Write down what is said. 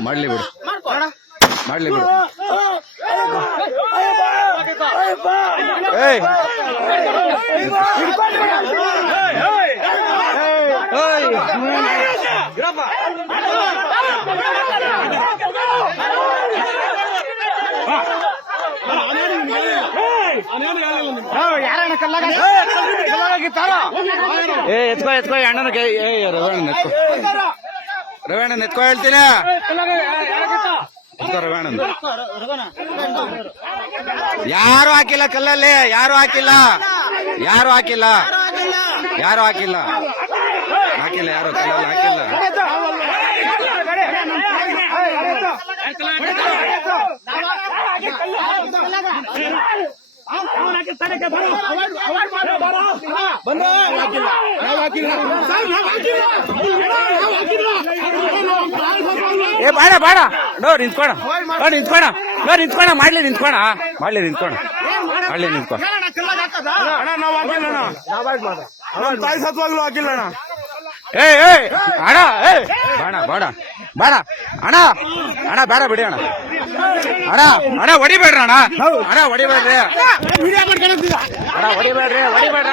ಮಾಡ್ಲಿ ಬಿಡು. ಮಾಡ್ಲಿ ಬಿಡು. ಏಯ್. ಏಯ್ ಏ ಎತ್ಕೋ ಎತ್ಕೋ ಅಣ್ಣನ ಕೈ ಏ ರವಣ್ಣ ಎತ್ಕೋ. ರವಣ್ಣ ಎತ್ಕೋ ಹೇಳ್ತೀನಿ? ಎತ್ಕೋ ರವಣ್ಣ ಯಾರು ಹಾಕಿಲ್ಲ ಕಲ್ಲಲ್ಲಿ ಯಾರು ಹಾಕಿಲ್ಲ ಯಾರು ಹಾಕಿಲ್ಲ ಯಾರು ಹಾಕಿಲ್ಲ ಹಾಕಿಲ್ಲ ಯಾರು ಕಲ್ಲಲ್ಲಿ ಹಾಕಿಲ್ಲ ಏ ಬೇಡ ಬೇಡ ನೋ, ನಿಂತ್ಕೋಣ. ನೋ ನಿಂತ್ಕೋಣ. ನೋ, ನಿಂತ್ಕೋಣ. ಮಾಡ್ಲಿ ನಿಂತ್ಕೋಣ. ಮಾಡ್ಲಿ ನಿಂತ್ಕೋಣ. ಮಾಡ್ಲಿ, ನಿಂತ್ಕೋ. ಅಣ್ಣ, ನಾವು ಹಾಕಿಲ್ಲ, ಅಣ್ಣ. ನಮ್ಮ ತಾಯಿ ಸತ್ವಾಗ್ಲೂ ಹಾಕಿಲ್ಲ, ಅಣ್ಣ. ಏ ಏ, ಅಣ್ಣ, ಏ. ಬೇಡ ಬೇಡ ಬೇಡ ಅಣ್ಣ ಅಣ್ಣ, ಬೇಡ, ಬಿಡಿ, ಅಣ್ಣ. ಅಣ್ಣ ಅಣ್ಣ, ಹೊಡಿಬೇಡ್ರ, ಅಣ್ಣ. ಅಣ್ಣ, ಹೊಡಿಬೇಡ್ರಿ. ಅಣ್ಣ, ಹೊಡಿಬೇಡ್ರಿ, ಹೊಡಿಬೇಡ್ರ